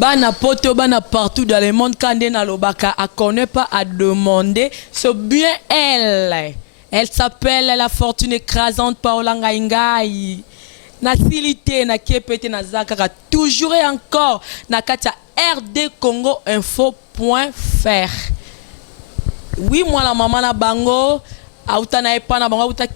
Bana poto, bana partout dans le monde, quand elle ne connaît pas à demander, c'est bien elle. Elle s'appelle la fortune écrasante Paola Ngaingai. Na silité, na kepete, na zakaka, toujours et encore, na katia rdcongoinfo.fr. Oui, moi la maman na bango, auta na epa na bango, auta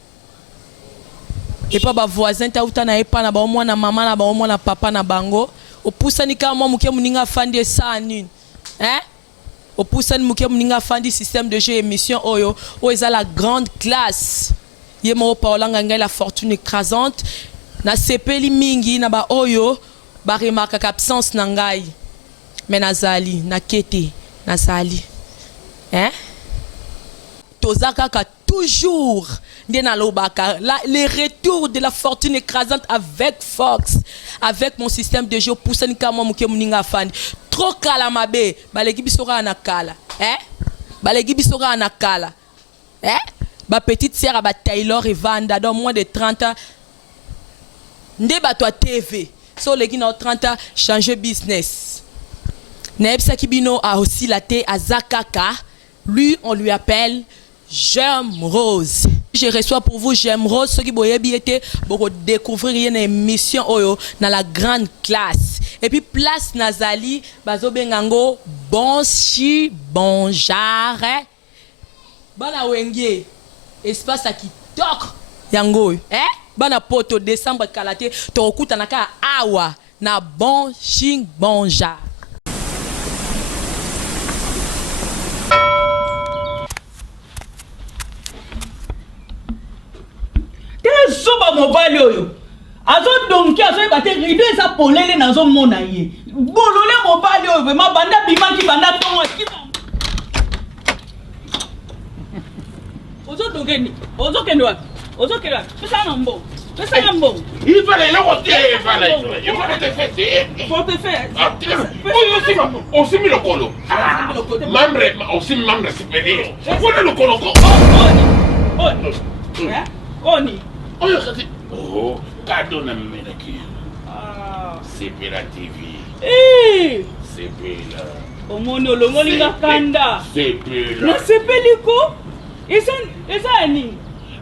et pas ba voisin, ta auta na epa na bango, moi na maman na bango, moi na papa na bango. Au poussani ka moi muke muninga fandi ça nune. Hein? Au poussani muke muninga fandi système de jeu émission oyo, o eza la grande classe. Yemo Paola Ngaingai la fortune écrasante. Na sepeli mingi na ba oyo ba remarque absence na ngai. Mais nazali na kete nazali. Hein? Tozaka ka toujours les retours de la fortune écrasante avec Fox, avec mon système de jeu pour ça moi muke muninga fan trop kala mabe balegi bisora anakala balegi bisora anakala ba petite sœur ba Taylor et Vanda dans moins de 30 ans nde bato TV so legi na 30 ans changer business Nebsa Kibino a aussi la thé à Zakaka, lui on lui appelle J'aime Rose. Je reçois pour vous J'aime Rose, ce qui boye été pour découvrir une émission oyo dans la grande classe. Et puis place Nazali, bazo bengango bon chi bon jare. Bana wenge espace qui tok yango bana poto décembre kalate to okuta naka awa na bon chi bon jare. Soba mobile oyo azo donki azo bate rideau eza polele nazo mona ye bolole mobile oyo vraiment banda bimaki banda tongo kiba ozo dongeni ozo kendwa pesa na mbo il fallait le retirer il fallait te faire faut te faire on s'est mis le colo membre on s'est mis membre supérieur on est le colo oni oh, cadeau na menaki. C'est la TV. C'est bella. Omoni olongoli ngakanda. C'est bella. Na sepeliko? Esa ani.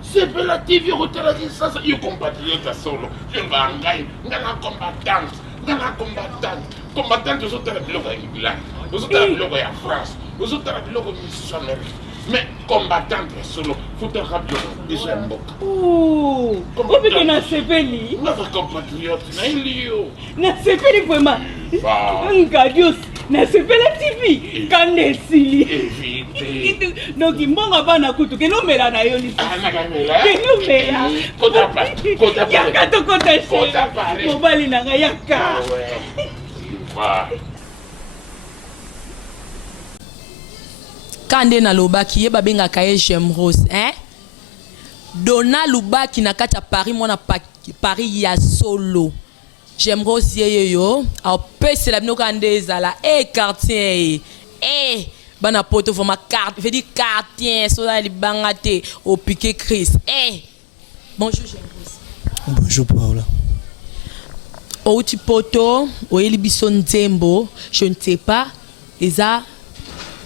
C'est bella TV hôtel ça you compatriote solo. Je bangai, ngana combattante. Combattante aux autres blocs à England. Aux autres blocs à France. Aux autres blocs missionnaires. Mais combattante solo, faut te rappeler déjà un boc. Oh, comment que na sepeli? Notre compatriote, na ilio. Na sepeli vraiment. Ngadios, na sepeli TV. Kande sili. Évite. Donc mbonga bana kutu ke no mela na yo lisi. Ah na kamela. Ke no mela. Kota pa. Yaka to kota shi. Mobali na nga yaka. Va. Kande na lobaki yeba benga kaye J'aime Rose Dona lubaki na kata Paris mona Paris ya solo J'aime Rose yo a pese la bino kande ezala quartier bana poto voma carte veut dire quartier so la libangate au piqué Chris bonjour J'aime Rose. Bonjour Paola. Outi poto oyeli biso nzembo je ne sais pas eza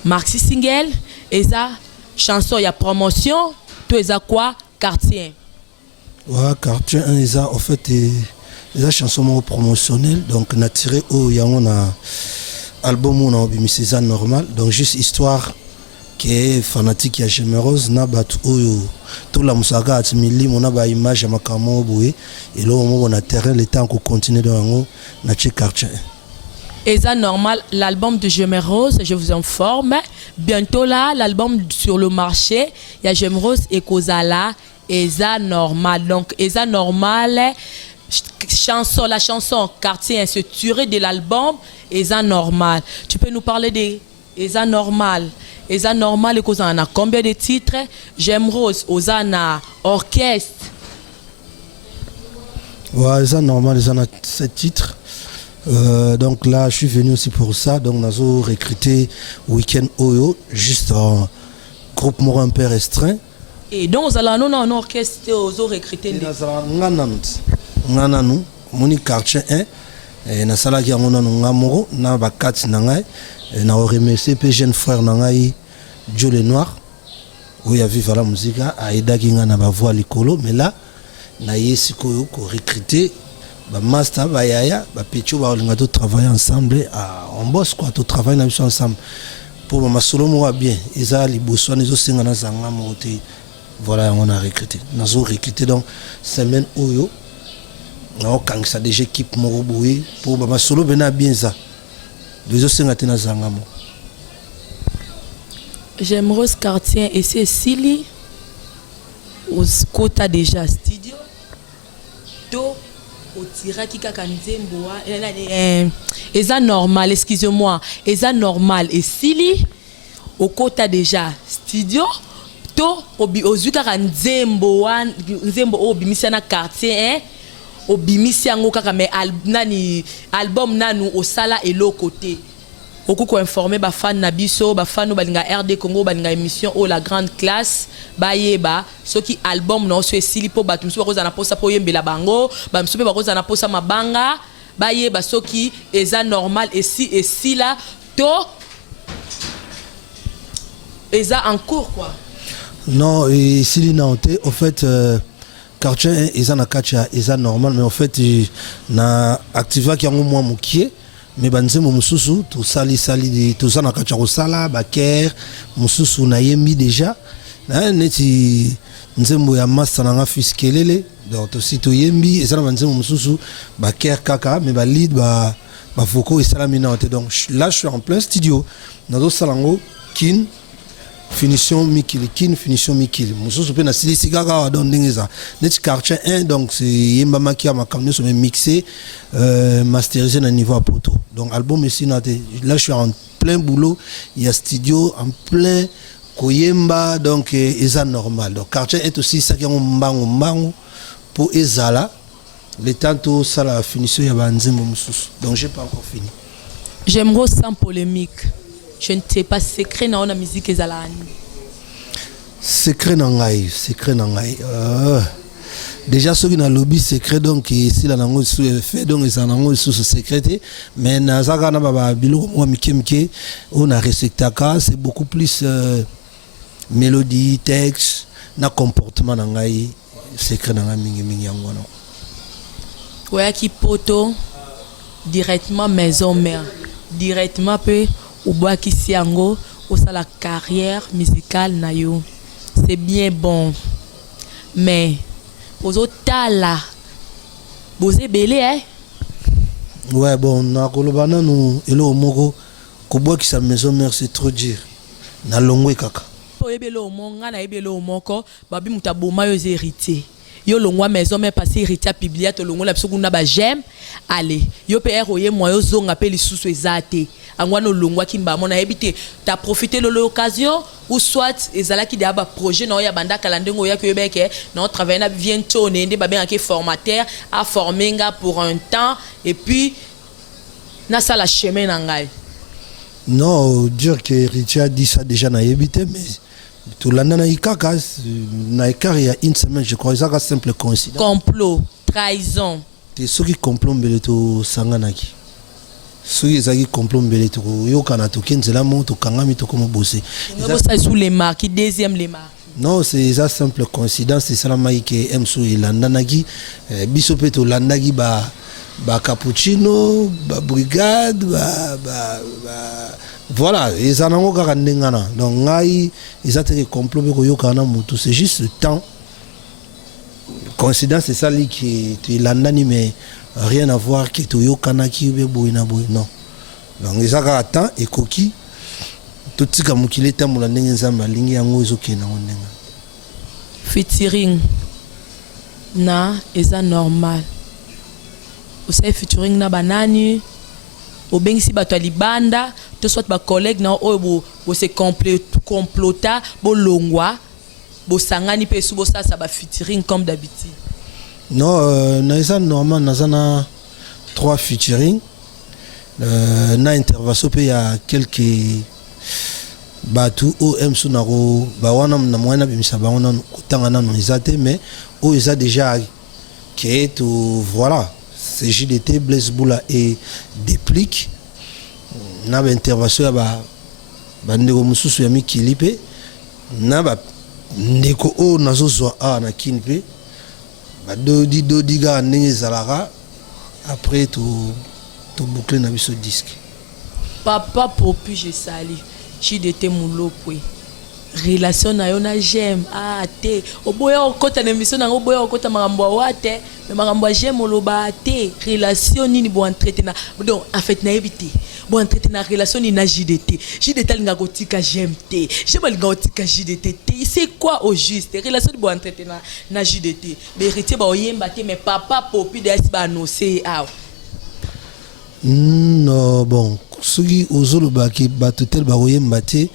Maxi single, eza chanson ya promotion, tout eza quoi quartier. Ouais, quartier 1 eza en fait eza chanson promotionnelle donc na tiré au yango na album on a mis c'est normal donc juste histoire qui est fanatique ya J'aime Rose na batu oyo tout la musaka atimili mona ba image ya makamo boye et là on a terrain le temps qu'on continue dans yango na quartier 1. Et ça normal, l'album de J'aime Rose, je vous informe, bientôt là, l'album sur le marché, il y a J'aime Rose et Kozala, et ça normal. Donc, et ça normal, la chanson quartier instructuré de l'album, et ça normal. Tu peux nous parler de et ça normal. Et ça normal, et qu'on a combien de titres? J'aime Rose, Ozana, orchestre. Ouais, ça normal, ils en ont 7 titres. Donc là, je suis venu aussi pour ça. Donc, nous avons recruté Weekend Oyo, juste un groupe mort un peu restreint. Et donc, vous allez un orchestre, vous avez recruté. Nous avons un quartier 1. na sala ki yango nanu ngamoro na bakati na ngai na remercier pe jeune frère na ngai Joe le Noir oyo ya Viva la Musica aidaki nga na bavoix likolo mais là na yesi ko recruter ba master ba yaya ba petio ba linga to travailler ensemble on bosse quoi to travailler na biso ensemble pour ma solo mo bien eza liboso nezo senga na zanga mo te voilà on a recruté nazo recruter donc semaine oyo na kangisa déjà équipe mo boye pour ba solo bena bien ça nezo senga te na zanga mo. J'aime Rose Quartier et c'est Silly au quota déjà studio to au tiraki kakanzembo et ça normal excusez-moi et ça normal et Silly au quota déjà studio to au kakanzembo nzembo obimisa na quartier obimisa ngo kaka mais album nanu au sala et l'autre côté. Beaucoup ko informer ba fan na biso ba fan balinga RD Congo balinga émission o la grande classe ba yeba soki album no so esili po batum so bakoza na posa po yembela bango ba msupe bakoza na posa mabanga ba yeba soki eza normal et si là to eza en cours quoi. Non et si na oté au fait quartier eza na kacha eza normal mais en fait na activa ki yango moi mukie mais banzemo mususu to sali to sana kacha ko sala ba ker mususu na yembi déjà na neti nzembo ya master na nga fiskelele donc to sito yembi ezana banzemo mususu ba ker kaka mais ba lead ba vocaux et sala minante donc là je suis en plein studio na do salango kin finition mikili kin finition mikili mususu pe na silisi kaka wa don ndingeza net quartier 1 donc c'est yemba makia makamne so mixé masterisé na niveau à poto donc album ici là je suis en plein boulot il y a studio en plein koyemba donc eza normal donc quartier est aussi ça qui mbango pour ezala le temps tout ça la finition ya banzembo mususu donc j'ai pas encore fini. J'aimerais sans polémique. Je ne sais pas secret na musique ezalani. Secret na ngai déjà ceux qui na lobby secret donc ici la nango fait donc ils en ont sous secret mais na zaka na baba biloko mo mikemke on a respectaka c'est beaucoup plus mélodie texte na comportement na ngai secret na ngai mingi yango no. Ouais qui poto directement maison mère directement peu ou bois qui siango ou ça la carrière musicale na yo c'est bien bon mais aux autres là vous êtes belé hein ouais bon na kolobana nous elo moko ko bois qui sa maison mère c'est trop dur na longwe kaka po ebelo monga na ebelo moko babi mutaboma yo héritier yo longwa maison mais passer héritier publier to longwa la biso kuna ba j'aime allez yo pe royer moi yo zonga pe lisusu ezate angwana longwa kimba mona ebité t'as profité de l'occasion ou soit ezala ki da ba projet na ya banda kalandengo ya ko yebeke na travailler na bientôt ndé ba bien que formateur a formé nga pour un temps et puis na ça la chemin ngai. Non dire que héritier a dit ça déjà na ebité mais tout l'année na ikaka na ikari il y a une semaine je crois ça simple coïncidence complot trahison te ceux qui complot mbele to sanganaki ceux qui zaki complot mbele to yokana to kenzela mo to kangami to comme bosser ça sous les marques deuxième les marques non c'est ça simple coïncidence c'est ça la maïke emso ilandanaki biso pe to landaki ba cappuccino ba brigade ba voilà ils en ont kaka ndengana donc ngai ils ont complot be ko yokana mutu c'est juste le temps coïncidence c'est ça li qui tu landani mais rien à voir que tu yokana ki be boina boy non donc ils ont attend et koki tout tika mukile tamula ndenge nzamba lingi yango ezokena ndenga featuring na eza normal aussi featuring na banani obengisi bato libanda to soit ba collègue na oyo bo se complota bo longwa bo sangani pe subo ça ba featuring comme d'habitude. Non na eza normal na 3 featuring na intervention pe ya quelques batu OM sunaro ba wana na mwana bimisa ba wana kutanga na no ezate mais o eza déjà que tout voilà c'est JDT, Blaise Boula et Déplique. Na ba intervention ba ndeko mususu ya mikilipe na ba ndeko o nazo zwa a na kinpe ba dodi ga ndenge zalara après tout boucler na biso disque. Papa Popi je sali JDT mulopwe relation na yo na j'aime te oboya okota na émission na oboya okota makambo wa te mais makambo j'aime oloba te relation nini bo entretenir donc en fait na éviter bo entretenir relation ni na JDT linga kotika j'aime te j'aime linga kotika JDT te c'est quoi au juste relation ni bo entretenir na JDT mais héritier ba oyemba te mais papa Popi de asi ba annoncer non bon soki ozoloba ki batutel ba oyemba te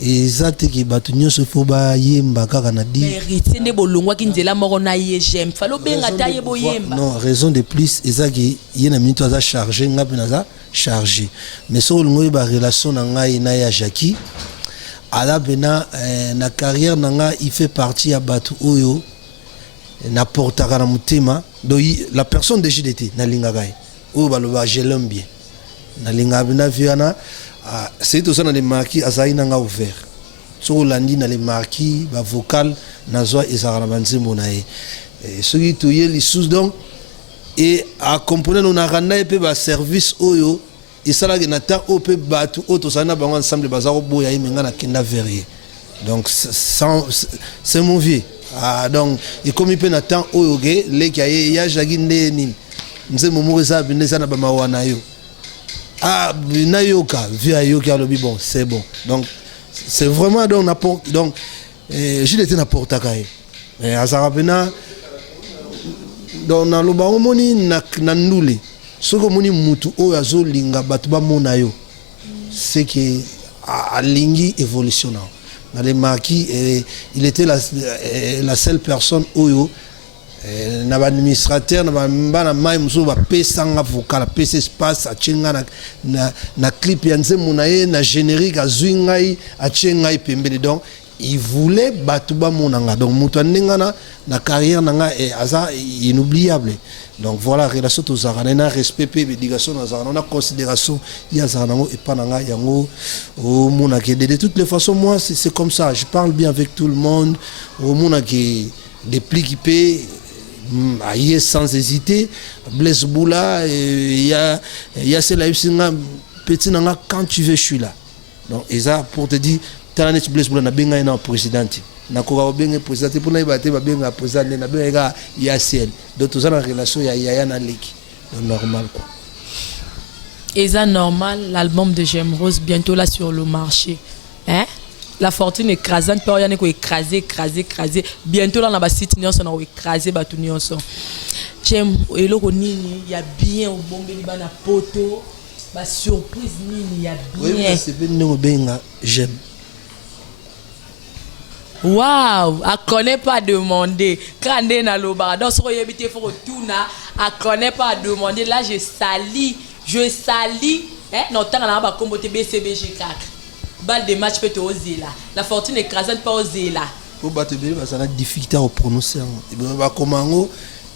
ezate ki batu nyonso fo ba yemba kaka na di héritier ne bolongwa ki nzela moko na ye j'aime falo benga ta ye boyemba non raison de plus ezaki ye na minute aza chargé ngapi naza chargé mais so longo ba relation na ngai na ya Jackie ala bena na carrière na nga il fait partie ya batu oyo na portaka na mutema donc la personne de JDT na lingaka oyo baloba je l'aime bien na linga bena viana c'est tout ça dans les marquis azai nanga ouvert so landi na les marquis ba vocal na zo ezara banze monae ce qui to yeli sous donc et à comprendre on a randa pe ba service oyo et ça là na ta op batu auto sana bango ensemble bazaro boya imenga na kenda verrier donc c'est mon vieux donc et comme il peut na temps oyo ge le ki ya jagi ndeni nze momo za bineza na ba mawana yo nayoka via yoka le bon c'est bon donc c'est vraiment donc JDT n'apporte à kai et azarabena donc na loba omoni na ndule soko moni mutu o azo linga batu ba mona yo c'est que a lingi évolution dans les marquis il était la seule personne oyo na administrateur na bana mai muso ba pesanga vocal pesa espace a chenga na clip ya nzemu na ye na générique azwingai a chenga pembele donc il voulait batuba monanga donc muto ndengana na carrière nanga aza inoubliable donc voilà relation to zarana na respect pe éducation na zarana na considération ya zarana et pas nanga yango au mona que de toutes les façons moi c'est comme ça je parle bien avec tout le monde au mona qui Déplique qui aïe sans hésiter Blaise Boula il y a cela petit nanga quand tu veux je suis là donc et ça pour te dire Talanet Blaise Boula na benga na président na ko benga président pour na ibate ba benga président na benga ya ciel donc tout ça en relation ya na leki donc normal quoi et ça normal l'album de J'aime Rose bientôt là sur le marché hein. La fortune écrasante, pas rien écraser. Bientôt là, on a ba site nyonso na écraser ba tout nyonso. J'aime eloko nini, il y a bien au bombe li bana poto, ba surprise nini, il y a bien. Oui, c'est bien no benga j'aime. Waouh, a connaît pas demander. Quand on na loba, donc so yebite faut tourna, a connaît pas demander. Là je salis, hein, non tant na ba kombote BCBG4. Balle de match peut oser là. La fortune écrasante pas oser là. Pour battre bien, ça a difficulté à prononcer. Bah comment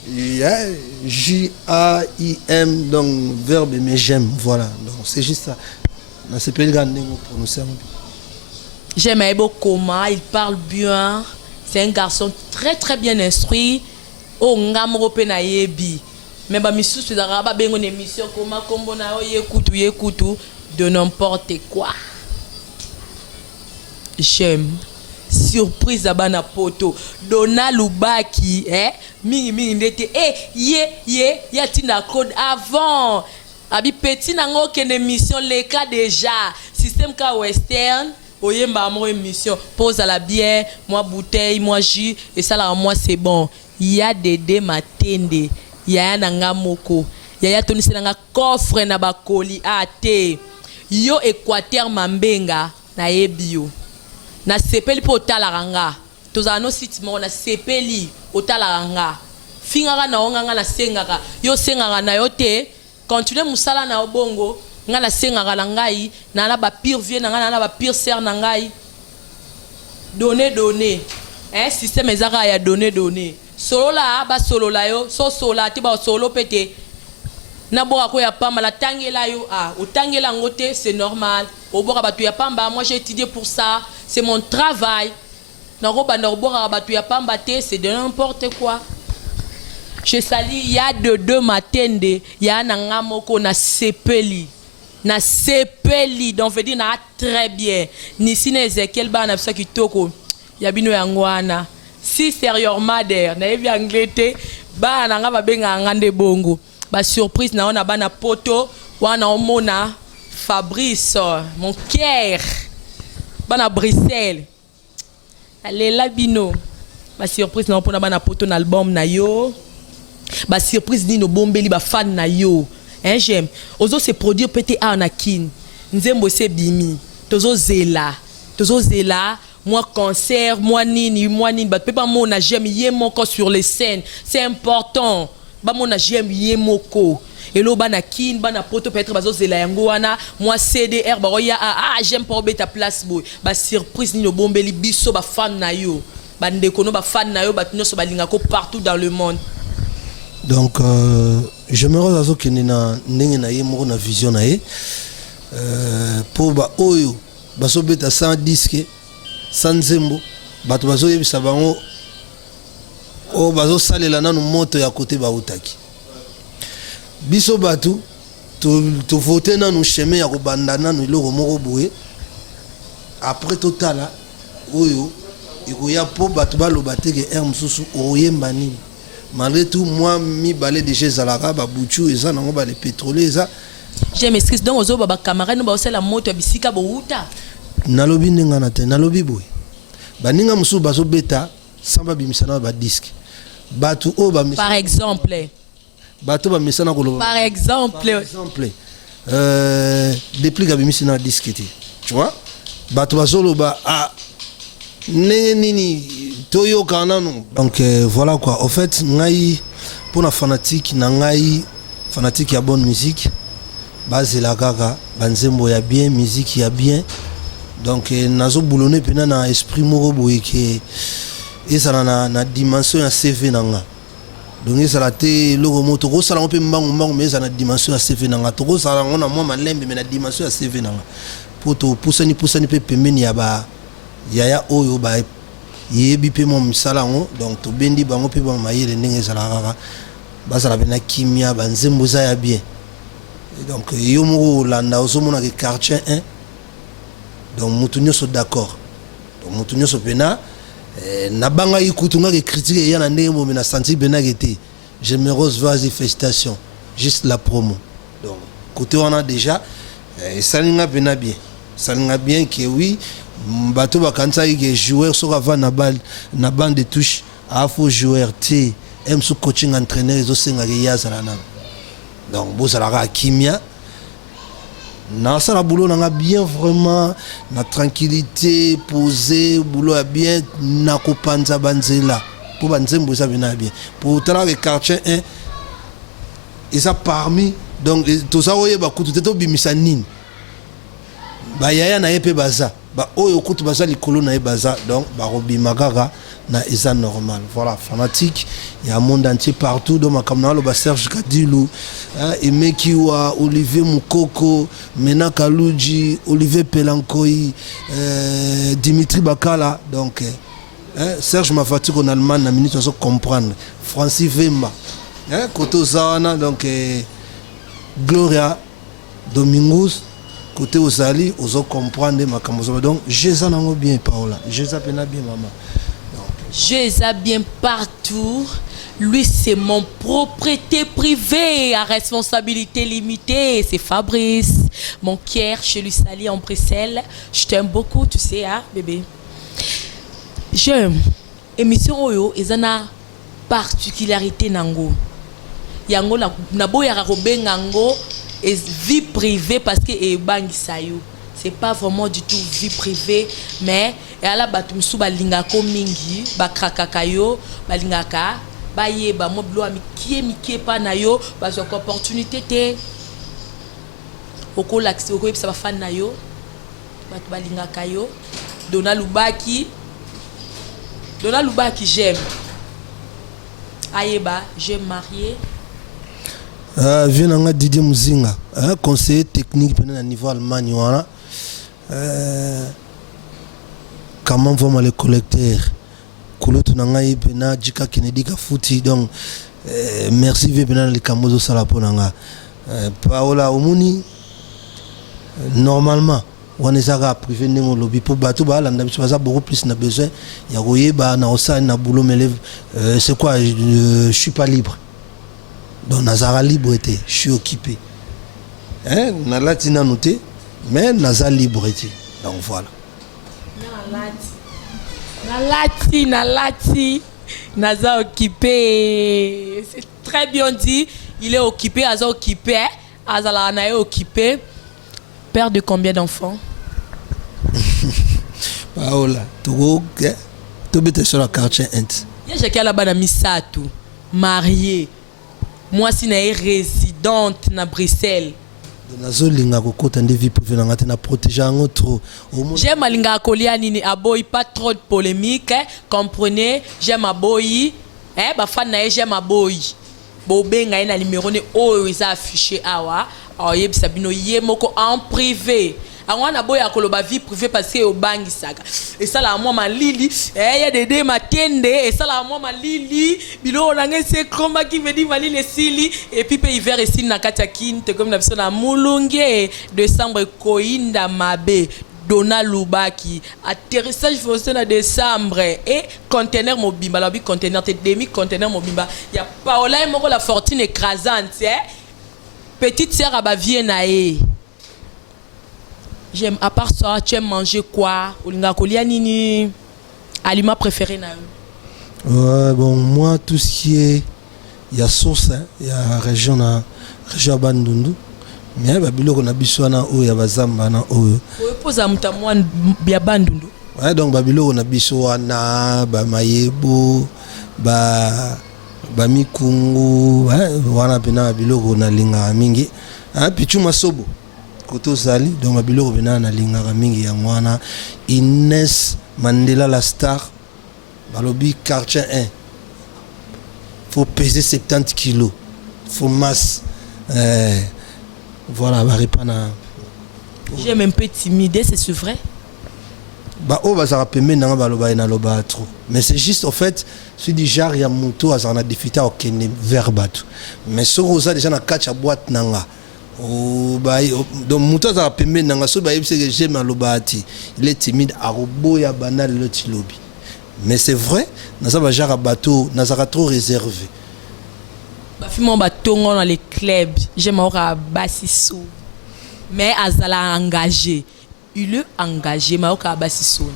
il y a J-A-I-M donc verbe mais j'aime voilà donc c'est juste ça. Dans ce pays là on prononce. J'aime comment il parle bien. C'est un garçon très très bien instruit. Oh ngamro pe na yebi. Mais ba misusu da raba bengo une émission comment kombo na yekutu de n'importe quoi. J'aime surprise à bana poto Dona Lubaki mingi ndete ya tina code avant abi petit nango ken émission les cas déjà système ka western oyemba mo émission pose à la bière moi bouteille moi jus et ça là moi c'est bon il y a Dédé Matende ya nanga moko ya toni selanga coffre na bakoli ate yo Équateur Mambenga na ebio na sepeli po talaranga tozana no site mo na sepeli otalaranga fingaka na onga na sengaka yo sengaka na yo te continue musala na obongo nga na sengaka na ngai na ba pire vie na nga na ba pire ser na ngai donner système ezaka ya donner solo la ba solo la yo so sola ti ba solo pete na boka ko ya pamba la tangela yo o tangela ngote c'est normal o boka batu ya pamba moi j'ai étudié pour ça c'est mon travail na ko banda boka batu ya pamba te c'est de n'importe quoi. Je sali il y a de deux matende ya na ngamoko na sepeli donc veut dire na très bien ni sine Ezekiel ba na bisa kitoko ya bino yangwana si sérieusement der na evi anglais ba na nga ba benga ngande bongo ba surprise na ona bana poto wana omona Fabrice mon cœur bana Bruxelles allez la bino ba surprise na opona bana poto na album na yo ba surprise ni no bombeli ba fan na yo hein j'aime ozo se produire pété a na kin nzembo se bimi tozo zela moi concert moi nini ba peut pas mona j'aime yemoko sur les scènes c'est important ba mona j'aime yemoko elo bana kin bana poto peut-être bazo zela yango wana moi CDR ba roya j'aime pas obeta place boy ba surprise ni no bombeli biso ba fan na yo ba ndeko no ba fan na yo ba tino so balinga ko partout dans le monde. Donc je me rends à ce que na ndenge na ye moko na vision na ye pour ba oyo baso beta sans disque sans nzembo bato bazo yebisa bango o bazo salela nanu moto ya côté ba utaki biso batu to voter nanu chemin ya kobanda nanu iloko moko boye après totala oyo ikoya po bato baloba te ke mususu oyemba nini. Malgré tout, moi, mi balai de chez Zalaga, Babouchou, et ça, non, les pétroliers, ça. Je m'excuse, donc, aux autres camarades, nous avons la moto à Bissika, Bouta. Nalobi n'enganate, nalobi boy. Baninga musu baso beta, samba bimisana ba disque. Batu o ba. Par exemple. Batu ba misana kolo. Par exemple. Depuis que bimisana disque, tu vois. Batu baso lo ba nini toyo kananu. Donc voilà quoi. En fait, ngai pour la fanatique, fanatique ya bonne musique. Base la gaga, banzembo ya bien, musique ya bien. Donc nazo boulonné pena na esprit moko boye ke ezala na dimension ya CV nanga. Donc ezala te loko moto ko sala mpe mbangu mais ezala na dimension ya CV nanga. To ko sala ngona mwa malembe mais na dimension ya CV nanga. Poto pusani pe pembeni ya ba yaya oyo ba yebi pe mo misala ngo. Donc to bendi bango pe ba mayele ndenge ezala kaka. Bazala bena kimia banzembo za ya bien. Et donc yo moko landa ozomona ke quartier 1. Donc mutunyo so d'accord. Donc mutunyo so pena na banga ikutunga ke critique ya na ndembo mais na senti bena gete. Je me rose vas-y félicitations. Juste la promo. Donc côté on a déjà salinga pena bien. Salinga bien que oui bato ba kansa ke joueur so va na balle na bande de touche a faux joueur T aime sous coaching entraîneur zo senga ke ya salana. Donc bo salara kimia na sala boulot na bien vraiment na tranquillité posé boulot a bien na kopanza banzela pour banzembo ça bien bien pour tala le quartier 1 et ça parmi donc tout ça oye ba kutu teto bimisa nini ba yaya na yepe baza ba oyo kutu baza likolo na baza donc ba robima gaga na isa normal. Voilà, fanatique, il y a un monde entier partout. Donc ma camarade le Serge Kadilou, Emekiwa, Olivier Moukoko, Mena Kalouji, Olivier Pelankoy, Dimitri Bakala. Donc Serge Mafatigue en Allemagne, la minute on comprendre. Francis Vemba, côté Zana, donc Gloria Domingos. Côté Osali, on comprendre ma camarade. Donc j'ai ça bien Paola, j'ai ça bien maman. Je les bien partout. Lui, c'est mon propriété privée à responsabilité limitée. C'est Fabrice. Mon cœur, chez lui, Sali en Bruxelles. Je t'aime beaucoup, tu sais, hein, bébé. J'aime. Émission Oyo, ils ont une particularité. Nango. Yango, na boya rarobe nango, et vie privée parce que est bangi sayo. C'est pas vraiment du tout vie privée, mais ala batumsu balingako mingi bakrakaka yo balingaka bayeba moblo mikie pa na yo parce que opportunité te okola accès ko yebisa ba fan na yo batu balingaka yo Dona Lubaki j'aime ayeba j'aime marié Viens Didier Muzinga, conseiller technique à niveau Allemagne. Comment vont les collecteurs? Koulotu nangai pena Jika Kennedy ka fouti donc merci vepena les Kamozo Salaponanga. Paola Omuni normalement on est à privé n'engo lobby pour bateau ba landa biso beaucoup plus na besoin ya koyeba na osa na boulot mais c'est quoi je suis pas libre. Donc Nazara libre était, je suis occupé. Hein, na latina noté, mais Nazara libre était. Donc voilà. Nalati, Naza occupé. C'est très bien dit. Il est occupé, Aza occupé, Azala est occupé. Père de combien d'enfants? Paola, tu bêtes sur la quartier int. J'ai qu'à la bana Misatou, mariée. Moi, si je suis résidente à Bruxelles. J'aime Alinga Kolianini, aboy pas trop de polémique, comprenez? J'aime aboy, fan j'aime aboy. Bobenga na numéro ne o ils affiché awa, yeb sabino yemoko en privé. Angwana boy akoloba vie privée parce que au bangi saka. Et ça la moi ma lili, ya dede ma tende et ça la moi ma lili, bilo nangé c'est chroma qui veut dire ma lili sili et puis pe hiver ici na katia kinte comme na biso na mulunge décembre koinda mabe. Dona Lubaki, atterrissage forcé en décembre et conteneur mobimba, la conteneur demi conteneur mobimba. Il y a Paola et Moko la fortune écrasante, petite sœur à Bavienne. J'aime, à part ça, tu aimes manger quoi? Olinga kolia nini? Aliment préféré na? Ouais, bon, moi, tout ce qui est. Il y a sauce, il y a région Bandundu. Mais Babylone na biswana o ya bazamba na o. Poza mutamwa ya Bandundu. Ouais, donc Babylone na biswana ba mayebo ba mikungu wana pena Babylone na linga mingi. Pichu masobo. Koto zali donc Babylone pena na linga mingi ya mwana Inès Mandela la star. Balobi quartier 1. Faut peser 70 kilos. Faut masse. Voilà, bah répana. J'aime un peu timide, c'est vrai. Bah oh bah ça rappelle maintenant bah loba ina loba trop. Mais c'est juste en fait, celui du genre ya moto ça on a difficulté à obtenir verbe tout. Mais ce rosa déjà na catch boîte nanga. Oh bah donc moto ça rappelle maintenant so bah c'est que j'aime loba ati. Il est timide à robo ya banal le tilobi. Mais c'est vrai, na ça bah genre bateau, na ça trop réservé. Bafimo batongo dans les clubs, j'aime aura bassiso. Mais azala engagé. Il est engagé mais aura bassiso.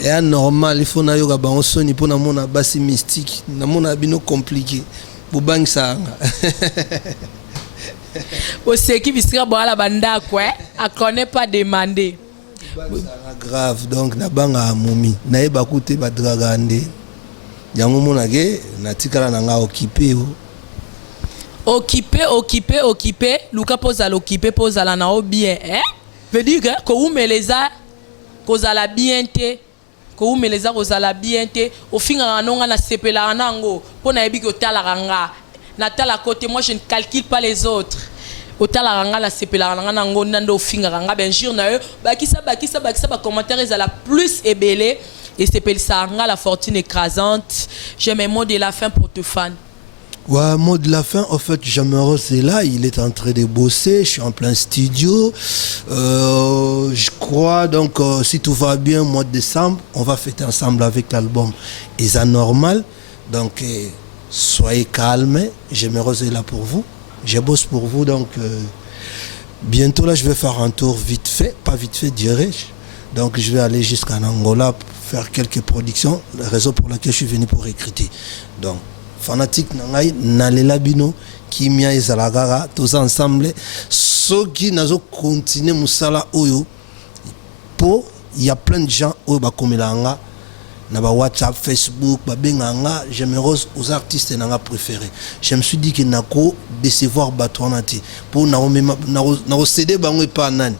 Et normal, il faut na yoga ba on soni pour na mona bassi mystique, na mona bino compliqué. Pour bang ça. Au ce qui bisira boire la banda quoi, a connaît pas demander. Grave donc na banga momi, na eba koute ba dragande. Yango mona ke na tikala na nga occupé o. Occupé, Luka pose à l'occupé, pose à la nao bien, hein? Veut dire que vous me les a, cause à la bien te, que vous me les a, cause à la bien te, au fin à non, on a sepé la rango, pour na ebi que tala ranga, na tala côté, moi je ne calcule pas les autres. Au tala ranga, la sepé la ranga, nango, nando, au fin à ranga, ben jure na eux, bakisa, commentaire, ils a la plus ébélé, et c'est ça ranga, la fortune écrasante. J'ai mes mots de la fin pour te fan. Ouais, mot de la fin, en fait, Jameros est là, il est en train de bosser, je suis en plein studio. Je crois, donc, si tout va bien, mois de décembre, on va fêter ensemble avec l'album Isa Normal. Donc, soyez calmes, Jameros est là pour vous. Je bosse pour vous, donc, bientôt là, je vais faire un tour vite fait, pas vite fait, dirais-je. Donc, je vais aller jusqu'en Angola pour faire quelques productions, la raison pour laquelle je suis venu pour recruter. Donc, fanatique nangai nalela bino kimia ezalagara tous ensemble soki nazo continuer musala oyo po il y a plein de gens oyo bakomelanga na ba WhatsApp, Facebook, ba benganga Jameros aux artistes nanga préférés. Je me suis dit que nako décevoir batouanati pour na céder bango pa nani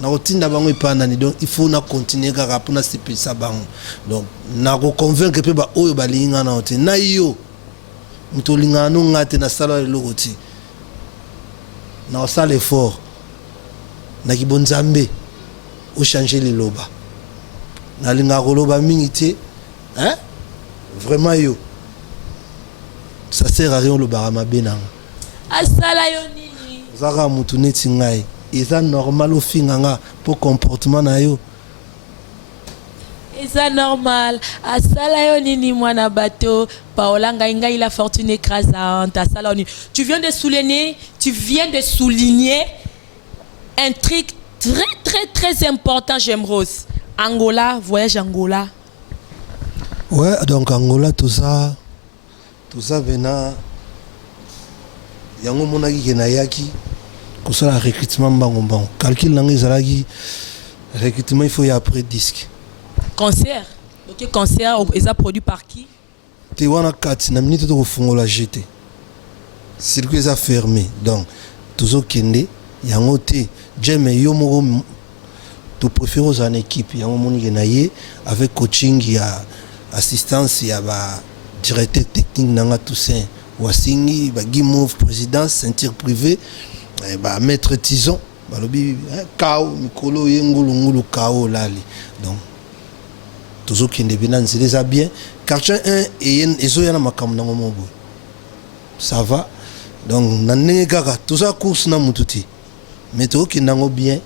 na rotinda bango pa nani, donc il faut na continuer kaka pour na sepe sa bango, donc na ko convaincre pe ba oyo balinga na ote na yo mutolingano ngate na sala logoti na ça l'effort na kibonzambe o changer les loba na linga koloba mingi te hein vraiment yo ça sert à rien le barama benanga asala yo nini zaka mutu neti ngai eza normal au finganga pour comportement na yo eza normal asala yo nini mwana bato Paola ngai la fortune écrasante asala yo nini tu viens de souligner un truc très important j'aime Rose Angola voyage Angola ouais donc Angola tout ça vena yango monaki kena yaki kosala recrutement bango calcul nanga ezalaki recrutement il faut y après disque concert ok concert eza produit par qui te wana kati na minute to kofungola jeté circuit eza fermé donc tozokende yango te jeme yo moko to préfère aux en équipe yango moniki na ye avec coaching ya assistance ya ba directeur technique nanga Toussaint Wasingi ba Guimauve président ceinture privée ba maître Tison balobi kao mikolo yengulu kao lali donc toujours qui ne bina nzela bien quartier 1 et ezoya na makambo nango mobo ça va donc na ndenge kaka tout ça course na mututi mais to ki nango bien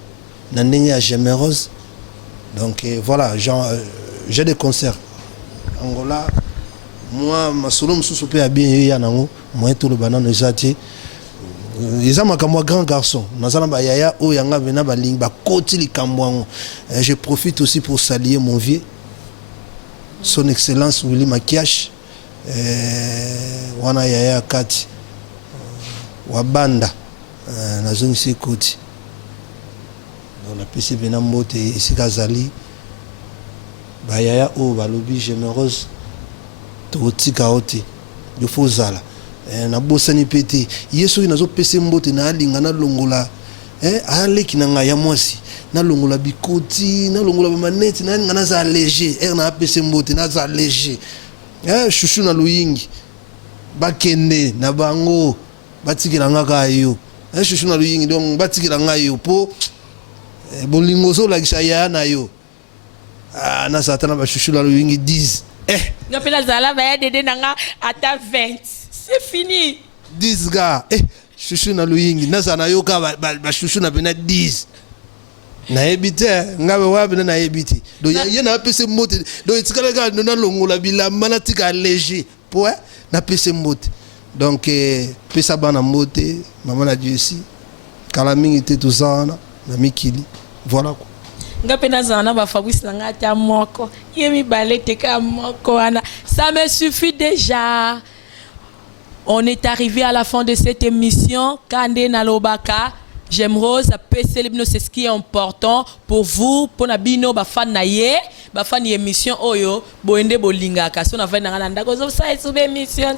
na ndenge ya Gémérose donc voilà j'ai des concerts Angola moi masolo mususu pe bien ya nango moi tout le banano ezati eza makambo grand garçon nazana ba yaya o yanga bena ba ling ba koti likambo. Je profite aussi pour saluer mon vieux son excellence Willy Makiash wana yaya kati wabanda nazongi se koti donc la PC bena mbote esika zali ba yaya o balobi Gémérose totika oti il faut zala na bosani pete yesu inazo pese mbote na alinga na longola aleki na nga ya mwasi na longola bikoti na longola maneti na nga na za léger na pese mbote na za léger chouchou na luyingi bakende na bango batikela nga ka yo chouchou na luyingi donc batikela nga yo po bolingo so la kisaya na yo na satana ba chouchou na luyingi 10 ngapela zala ba dede nanga ata 20 c'est fini 10 gars chouchou na luyingi nazana yoka ba chouchou na bena 10 na ebite ngabe wabi na ebite do ye na pese mote do itikala ga na longola bilamba na tika léger point na pese mote donc pesa bana mote maman na Dieu si kala mingi te tout ça na mikili voilà quoi ngape nazana ba Fabrice nanga ta moko yemi balete ka moko wana ça me suffit déjà. On est arrivé à la fin de cette émission. Kande Nalobaka, j'aime Rose, c'est ce qui est important pour vous, pour Nabino, Bafan Naye, Bafan émission Oyo, Boende Bolingaka. Si on a fait Nanda, ça est sous émission,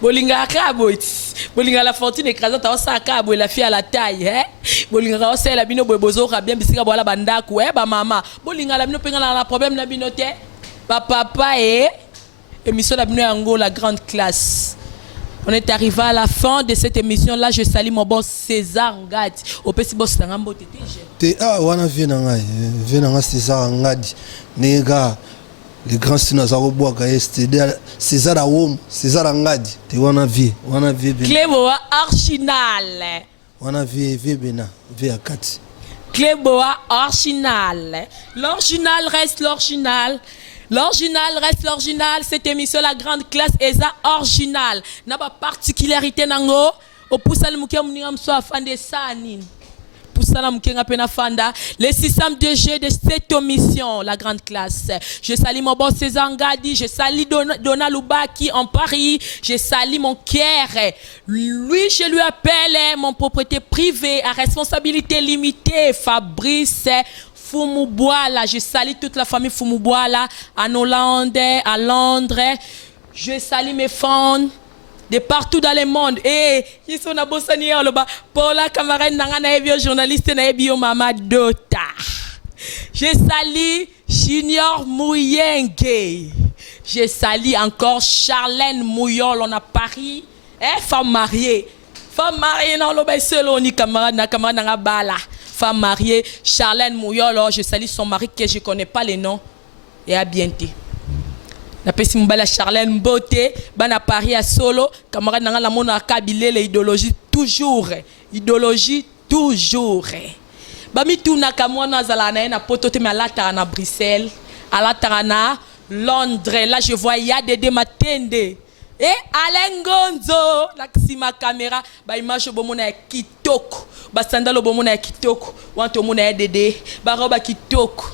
Bolingaka, Bolinga la fortune écrasante, Osaka, la fille à la taille, Bolinga, c'est la bino, Bozo, bien, Bissika, Bola Bandaku, Maman, Bolinga, la bino, la problème, Nabinote, Papa, émission Nabino Ango, la grande classe. On est arrivé à la fin de cette émission-là. Je salue mon boss César Ngadi. Au petit boss Tangambo TG. Wana venanga César Ngadi. Nega les grands sinazaro César Awom, César Ngadi. Te wana vie Cléboa Archinal. Wana vie bena, vie akati. Cléboa Archinal. L'original reste l'original. L'original reste l'original. Cette émission, la grande classe, est original. N'a pas particularité nango. Au poussal mouké mouningam soit fan de sanin. Poussal mouké ngapena fanda. Les systèmes de jeu de cette émission, la grande classe. Je salue mon bon César Ngadi. Je salue Dona Loubaki en Paris. Je salue mon Kier. Lui, je lui appelle mon propriété privée à responsabilité limitée. Fabrice Fumubwala, je salue toute la famille Fumubwala en Hollande, à Londres. Je salue mes fans de partout dans le monde. Et ils sont à Bossani, Paula camarade nangana ebio journaliste na ebio mama Dota. Je salue Junior Mouyenge. Je salue encore Charlène Mouyol, on a Paris, femme mariée. Femme mariée, non, l'obé solo, ni camarade, na bala. Femme mariée, Charlène Mouyolo, je salue son mari que je ne connais pas les noms. Et à bientôt. Na pesi mbala Charlène Beauté, bana Paris à solo, camarade na la mona kabile l'idéologie toujours. Idéologie toujours. Bami tout na kamona zalana na potote me alata na Bruxelles, alata na Londres. Là je vois ya Dédé Matende. Et Alain Gonzo, la ma caméra, ba image bomona ya kitoko, ba sandalo bomona ya kitoko, wanto mona ya Dédé, ba roba kitoko.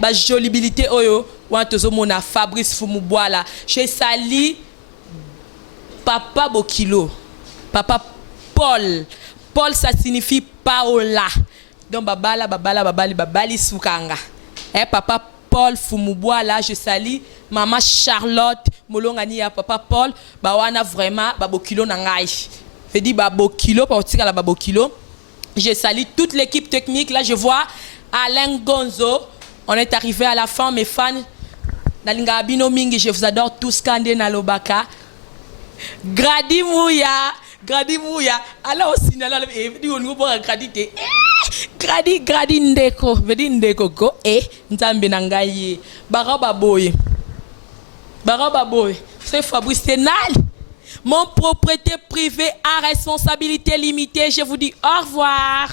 Ba jolibilité oyo, wanto zo mona Fabrice Fumuboala. Je sali Papa Bokilo, Papa Paul. Paul ça signifie Paola. Donc babali soukanga. Papa Paul Fumuboala, je salue maman Charlotte molongani ya papa Paul, ba wana vraiment babokilo na ngai. Je dis babokilo pa otika la babokilo. Je salue toute l'équipe technique. Là je vois Alain Gonzo. On est arrivé à la fin, mes fans. Nalinga abino mingi, je vous adore tous kande na lobaka. Gradi Mouya. Alors aussi na la di on go gradité. Gradi ndeko, vedi ndeko ko nzambe na ngai. Baraba boy. C'est Fabrice Tenal. Mon propriété privée à responsabilité limitée. Je vous dis au revoir.